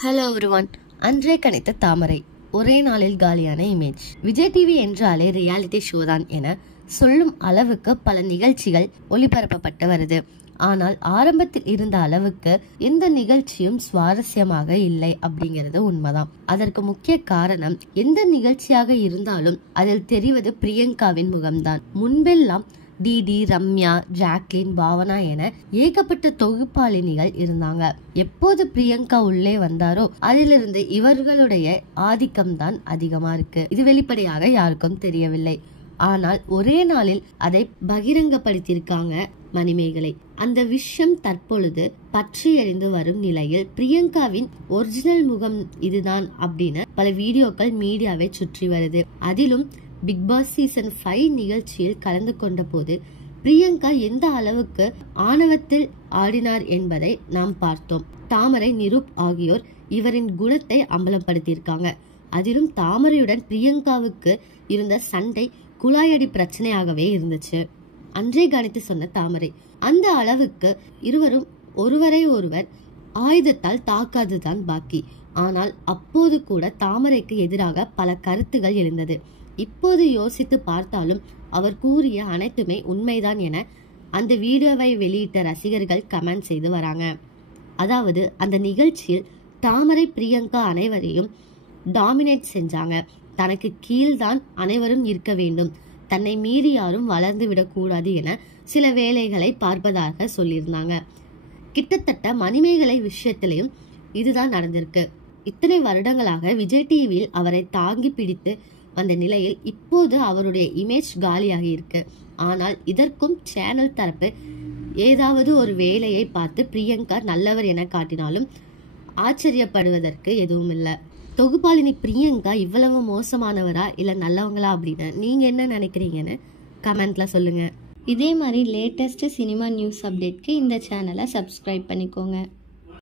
Hello everyone. அன்றே கணித்த தாமரை, ஒரே நாளில் காலியான இமேஜ். விஜய் டிவி என்றாலே ரியாலிட்டி ஷோ தான் என சொல்லும் அளவுக்கு பல நிகழ்ச்சிகள் ஒளிபரப்பப்பட்டு வருது. ஆனால் ஆரம்பத்தில் இருந்த அளவுக்கு எந்த நிகழ்ச்சியும் சுவாரஸ்யமாக இல்லை அப்படிங்கிறது உண்மைதான். அதற்கு முக்கிய காரணம், எந்த நிகழ்ச்சியாக இருந்தாலும் அதில் தெரிவது பிரியங்காவின் முகம்தான். முன்பெல்லாம் டிடி, ரம்யா, ஜாக்லின், பாவனா என ஏகப்பட்ட தொகுப்பாளினிகள் இருந்தாங்க. எப்போது பிரியங்கா உள்ளே வந்தாரோ அதிலிருந்து இவர்களுடைய ஆதிக்கம் தான் அதிகமா இருக்கு. இது வெளிப்படையாக யாருக்கும் தெரியவில்லை. ஆனால் ஒரே நாளில் அதை பகிரங்கப்படுத்தியிருக்காங்க மணிமேகலை. அந்த விஷயம் தற்பொழுது பற்றி எறிந்து வரும் நிலையில் பிரியங்காவின் ஒரிஜினல் முகம் இதுதான் அப்படின்னு பல வீடியோக்கள் மீடியாவை சுற்றி வருது. அதிலும் பிக் பாஸ் சீசன் 5 நிகழ்ச்சியில் கலந்து கொண்ட போது பிரியங்கா எந்த அளவுக்கு ஆணவத்தில் ஆடினார் என்பதை நாம் பார்த்தோம். தாமரை, நிரூப் ஆகியோர் இவரின் குணத்தை அம்பலப்படுத்தியிருக்காங்க. அதிலும் தாமரையுடன் பிரியங்காவுக்கு இருந்த சண்டை குழாயடி பிரச்சனையாகவே இருந்துச்சு. அன்றே கணித்து சொன்ன தாமரை, அந்த அளவுக்கு இருவரும் ஒருவரை ஒருவர் ஆயுதத்தால் தாக்காதுதான் பாக்கி. ஆனால் அப்போது கூட தாமரைக்கு எதிராக பல கருத்துகள் எழுந்தது. இப்போது யோசித்து பார்த்தாலும் அவர் கூறிய அனைத்துமே உண்மைதான் என அந்த வீடியோவை வெளியிட்ட ரசிகர்கள் கமெண்ட் செய்து வராங்க. அதாவது, அந்த நிகழ்ச்சியில் தாமரை பிரியங்கா அனைவரையும் டாமினேட் செஞ்சாங்க. தனக்கு கீழ்தான் அனைவரும் இருக்க வேண்டும், தன்னை மீறி யாரும் வளர்ந்து விடக்கூடாது என சில வேலைகளை பார்ப்பதாக சொல்லியிருந்தாங்க. கிட்டத்தட்ட மணிமேகலை விஷயத்திலையும் இதுதான் நடந்திருக்கு. இத்தனை வருடங்களாக விஜய் டிவியில் அவரை தாங்கி பிடித்து வந்த நிலையில் இப்போது அவருடைய இமேஜ் காலியாகி இருக்கு. ஆனால் இதற்கும் சேனல் தரப்பு ஏதாவது ஒரு வேலையை பார்த்து பிரியங்கா நல்லவர் என காட்டினாலும் ஆச்சரியப்படுவதற்கு எதுவும் இல்லை. தொகுப்பாளினி பிரியங்கா இவ்வளவு மோசமானவரா இல்ல நல்லவங்களா அப்படின்னு நீங்க என்ன நினைக்கிறீங்கன்னு கமெண்ட்ல சொல்லுங்க. இதே மாதிரி லேட்டஸ்ட் சினிமா நியூஸ் அப்டேட்க்கு இந்த சேனலை சப்ஸ்கிரைப் பண்ணிக்கோங்க.